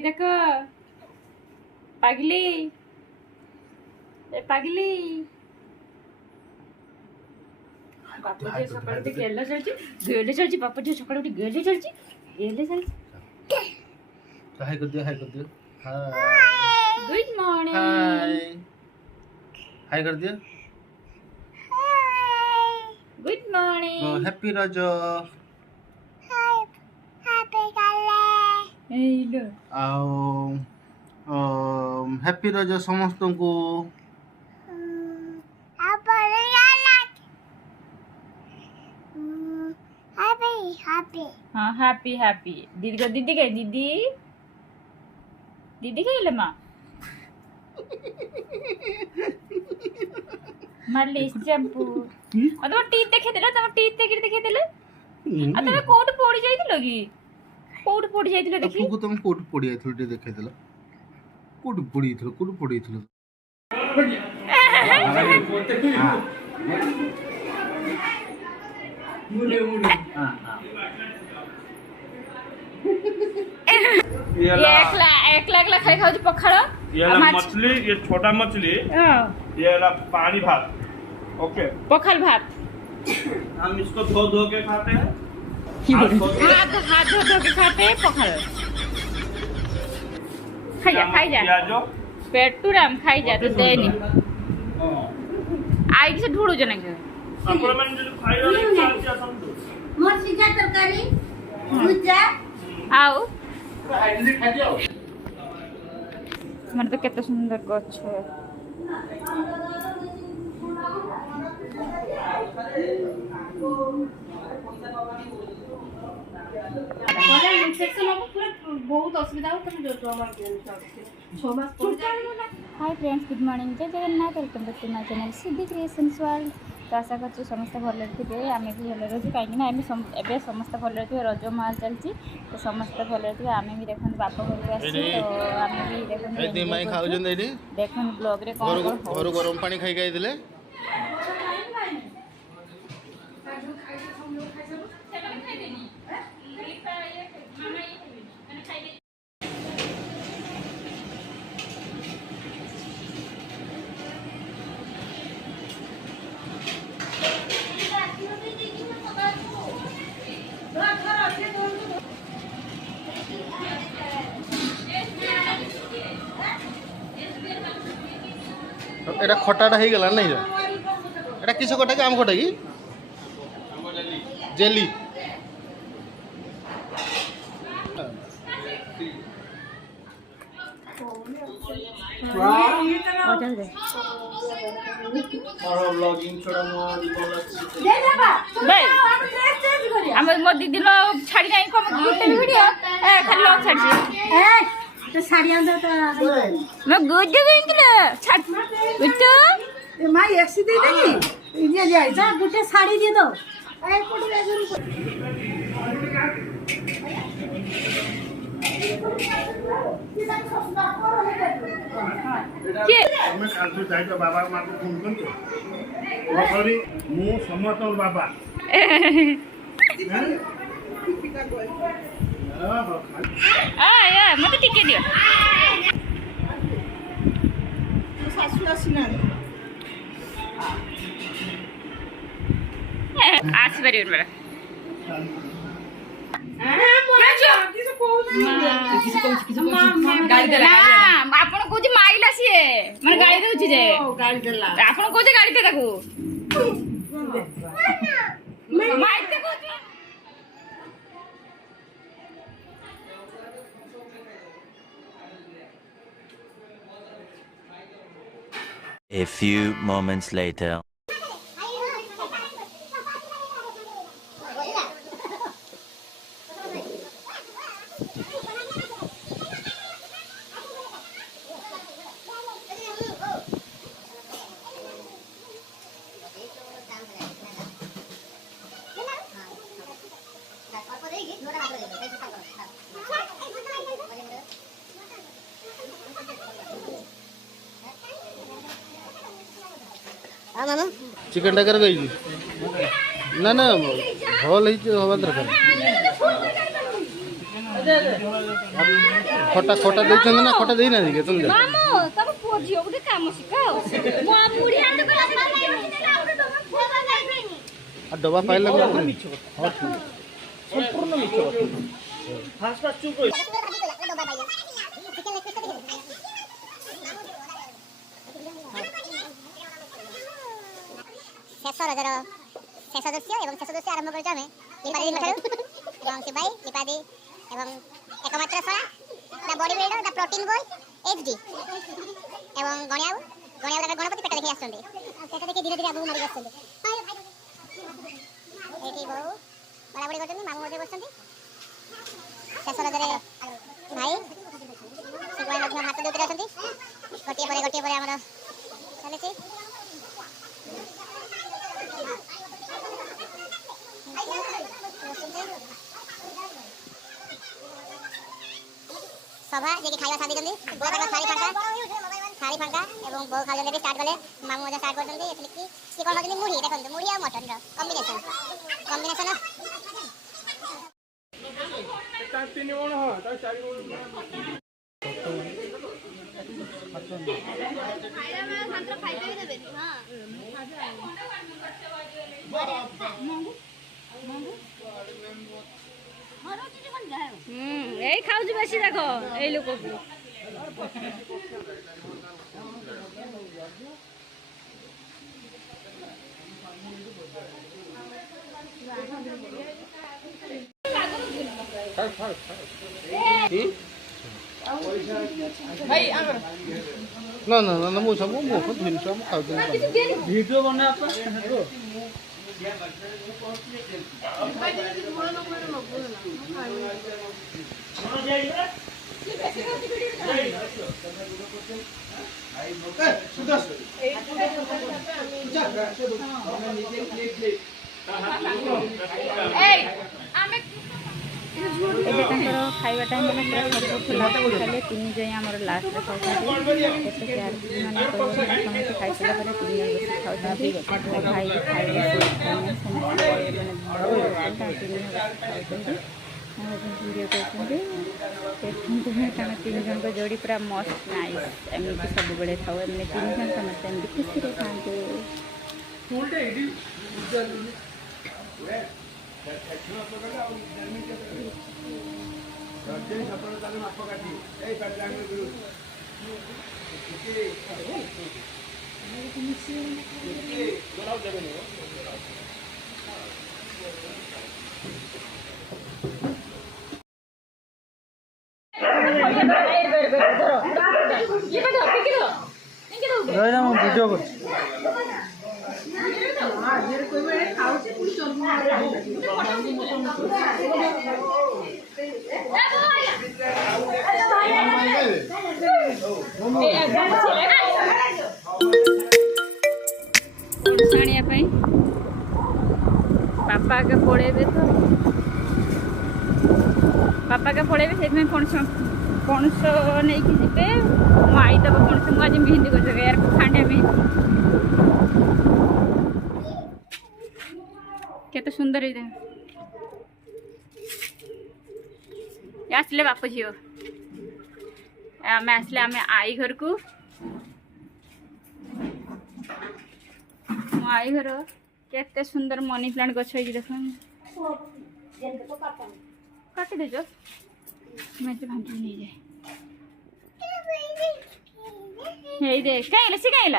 देखो पगली पगली बापू जी सकाळ उठी गेला चलची बापू जी सकाळ उठी गेले चलची हाय कर दियो हाय गुड मॉर्निंग हाय कर दियो गुड मॉर्निंग हैप्पी रज आओ हैप्पी रज समस्त को हाँ हैप्पी हैप्पी दीदी को दीदी गई दीदी गई माँ मल्ली शैम्पू तुम टीथ देखे देले तुम कोट पड़ी जाइतिलो कि कोट पड़ी जाइतिलो देखि आपको तुम कोट पड़ी आइथिलो टे देखे देला कोट पड़ी आइथिलो एक लाख खाई खाऊ पखाड़ ये मछली ये छोटा मछली ये पानी भात ओके पखाल भात हम इसको धो के खाते हैं हाथ धो के खाते हैं पखाल खाई जा पेटू राम खाई जा तो दे नहीं आई से ढूंढो जना के ଆପଣ ମାନେ ଯଦି ଖାଇବେ ଚାଲିଛି ଆସନ୍ତୁ मोर सिजा तरकारी भुजा आओ मन तो केते सुंदर गछ है इन्फेक्शन हो पूरा बहुत असुविधा हो तुम जो हमर हाय फ्रेंड्स गुड मॉर्निंग जय Jagannath welcome back to my channel Siddhi creations world तो आशा कर समस्त भले थे आम भी भले रही कहीं आम समस्त भले थे रज माल चलती तो समस्त भले थे आम भी देख बाप घर को आसी तो आम भी देख ब्लॉग रे घर गरम पानी खाई खाई दिले এটা খটাটা হয়ে গেল নাই এটা কিছু খটা কি আম খটা কি জেলি मो दीदी छाड़ी ना कम गुटे वीडियो खाली लॉग छाड़ी तो साड़ी आंदा तो मैं गुड गइंगले छाड़ गुट्टू मां एक्सी दे देगी ये जाए जा गुटे साड़ी दे दो ए कोड़ी बेजन के ଆମେ କାଲି ଯାଇଛ ବାବା ମାକୁ ଫୋନ କରିଛ ସରି ମୁଁ ସମସ୍ତଙ୍କ ବାବା मत टिके दियो सासू आसीना आस बारी बड़ा ଆପଣ କହୁଛି ମାଇଲା ସିଏ ମାନେ ଗାଳି ଦଉଛି ଯେ ଆପଣ କହୁଛି ଗାଳି ଦେ ତାକୁ ମାଇତେ କହୁଛି A few moments later. Chicken टाकर गई ना ना भल हवा दरकार खटा खटा देते ना खटा देना दिखे तुम जा तब पुओ झियो गुटे काम सिखाओ मो मुड़ी आंद कला आ डबा पाइला हां संपूर्ण मिछ फास्ट फास्ट चुप रही शेष सदस्य आरंभ कर लिपादी एवं शिवाई लिपादी एवं एकमात्र सला the body builder the protein boy HD एवं गणियाऊ गणपति पेट देखि आछंती पेट देखि धीरे धीरे आगु मारि आछंती एठी बहु बराबरी करछंती मामू मध्ये बसछंती शेष रजरे भाई शिवाई मध्ये हाथ देउते आछंती गोटिए परे हमर चलेछि सभा जे खाइबा शादी जल्दी बो तक सारी फांका एवं बो खाइ जल्दी स्टार्ट कले मामू मजा स्टार्ट कर जल्दी एथले की कोन जल्दी मुढ़ी देखन मुढ़ी आ मटन रो कॉम्बिनेशन ता 3 गुण हो ता 4 गुण खाइला में संतरा खाइबे भी देबे हां এই খাওছি বেশি দেখো এই লোক ना ना ना मु सब मु को धुन सब खाउ वीडियो बना ଏବେ ତାଙ୍କର ଖାଇବା ଟାଇମ୍ ମାନେ ପୁରା ସବୁ ଖୋଲା ଖାଇଲେ ତିନି ଜଣ ଆମର ଲାଷ୍ଟରେ ଖାଉଛନ୍ତି କେତେ ଚାରି ମାନେ ସମସ୍ତେ ଖାଇସାରିଲା ପରେ ତିନି ଜଣ ବସି ଖାଉଛନ୍ତି ଭାଇ ଖାଇବେ ସମସ୍ତେ ତିନି ଜଣ ଖାଉଛନ୍ତି ଭିଡ଼ିଓ କରୁଛନ୍ତି ଦେଖନ୍ତୁ ତାଙ୍କ ତିନି ଜଣଙ୍କ ଯୋଡ଼ି ପୁରା ମସ୍ତ ନାଇସ୍ ଏମିତି ସବୁବେଳେ ଖାଉ ଏମିତି ତିନି ଜଣ ସମସ୍ତେ ଏମିତି ଖୁସିରେ ଖାଆନ୍ତି वीडियो कर पापा के पड़ेबे तो पापा के पड़ेबे से पणस पणस नहीं कि जीते मो आई दब पणस मुझे आज मेहंदी कर यार खांडे मेहंदी केते सुंदर है आसले बाप झील आम आसले आम आई घर को मो आई घर केते सुंदर मनी प्लांट गछ है देख काटी देज मैं तो भांजी नहीं जाए हे दे कहीं से कहीं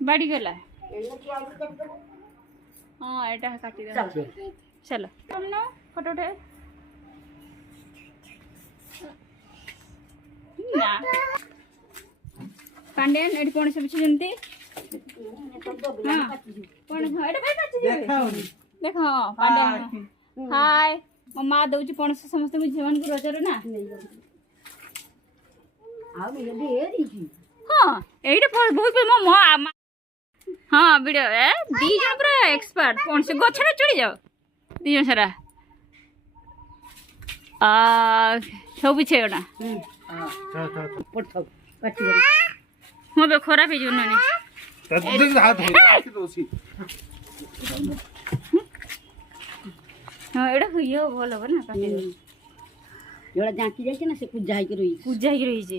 बाड़ी गला हाँ एटा काटी दे चलो हम ना फोटो उठे ना पांड्यान एटी कोन से बिछ जंती हां कोन एटा भाई काटी दे देखो पांड्यान हाय मो मां दउची पणस समस्त जीवन को रजर ना हाँ एटा बहुत मो हाँ वीडियो ए दी जन पूरा एक्सपर्ट पणस गछरे चढ़ी जाओ दी जन सारा सब छे ना हाँ बे खराब हो ହଁ ଏଇଟା ଇଏ ଭଲ ହବ ନା କାଟିଲେ ଯୋଉଟା ଜାଙ୍କି ଯାଇଛି ନା ସେ ପୂଜା ହେଇକି ରହିଛି ପୂଜା ହେଇକି ରହିଛି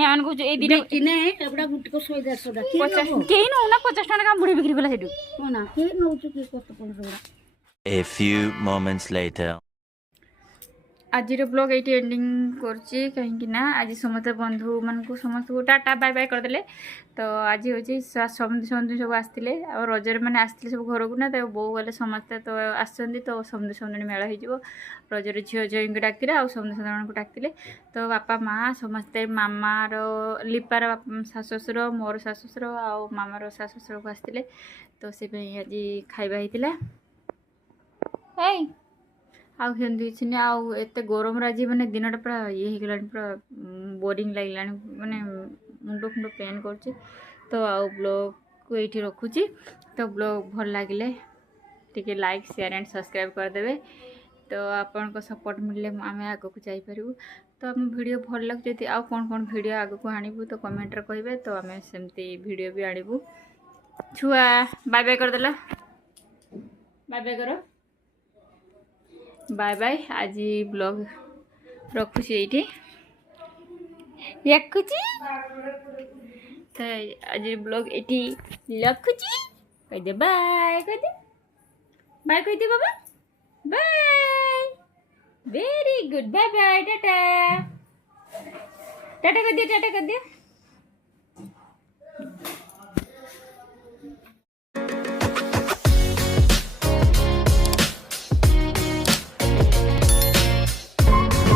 ଏମାନଙ୍କୁ ଏଇ ଦିଟା କିନେ ଏଗୁଡ଼ା ଗୁଟିକ 100-150 କେହି ନଉ ନା 50 ଟଙ୍କା କାମ ବୁଢ଼ୀ ବିକ୍ରି କଲା ସେଠୁ ନା କିଏ ନଉଛୁ କିଏ କଷ୍ଟ ପଡୁଛି ସେଗୁଡ଼ା A few moments later. ଆଜିର ବ୍ଲଗ୍ ଏଇଠି ଏଣ୍ଡିଂ କରୁଛି କାହିଁକି ନା ଆଜି ସମସ୍ତେ ବନ୍ଧୁମାନଙ୍କୁ ସମସ୍ତଙ୍କୁ ଟାଟା ବାଏ ବାଏ କରିଦେଲେ ତ ଆଜି ହେଉଛି ସମୁଦ୍ର ସବୁ ଆସିଥିଲେ ଆଉ ରଜରେ ମାନେ ଆସିଥିଲେ ସବୁ ଘରକୁ ନା ତ ବୋଉ ଗଲେ ସମସ୍ତେ ତ ଆସିଛନ୍ତି ତ ସମୁଦ୍ର ମେଳ ହେଇଯିବ ରଜରେ ଝିଅ ଝିଅଙ୍କୁ ଡାକିଥିଲେ ଆଉ ସମୁଦ୍ରମାନଙ୍କୁ ଡାକିଥିଲେ ତ ବାପା ମାଆ ସମସ୍ତେ ମାମାର ଲିପାର ଶାଶୁ ଶ୍ୱଶୁର ମୋର ଶାଶୁ ଶ୍ୱଶୁର ଆଉ ମାମାର ଶାଶୁ ଶ୍ୱଶୁରକୁ ଆସିଥିଲେ ତ ସେପାଇଁ ଆଜି ଖାଇବା ହେଇଥିଲା ଏଇ ଆଉ ସେମିତି କିଛି ନାହିଁ ଆଉ ଏତେ ଗରମରେ ଆଜି ମାନେ ଦିନଟା ପୁରା ଇଏ ହେଇଗଲାଣି ପୁରା ବୋରିଂ ଲାଗିଲାଣି ମାନେ ମୁଣ୍ଡ ପେନ୍ କରୁଛି ତ ଆଉ ବ୍ଲଗ୍କୁ ଏଇଠି ରଖୁଛି ତ ବ୍ଲଗ୍ ଭଲ ଲାଗିଲେ ଟିକେ ଲାଇକ୍ ସେୟାର ଆଣ୍ଡ ସବସ୍କ୍ରାଇବ୍ କରିଦେବେ ତ ଆପଣଙ୍କ ସପୋର୍ଟ ମିଳିଲେ ଆମେ ଆଗକୁ ଯାଇପାରିବୁ ତ ଆମ ଭିଡ଼ିଓ ଭଲ ଲାଗୁଛି ଯଦି ଆଉ କ'ଣ ଭିଡ଼ିଓ ଆଗକୁ ଆଣିବୁ ତ କମେଣ୍ଟରେ କହିବେ ତ ଆମେ ସେମିତି ଭିଡ଼ିଓ ବି ଆଣିବୁ ଛୁଆ ବାଏ ବାଏ କରିଦେଲ ବାଏ ବାଏ କର बाय बाय आज ब्लॉग रखुची ये रखुची तो आज ब्लॉग ये रखुची कह बाय कह दे बाबा bye very good bye bye टाटा टाटा कर दिया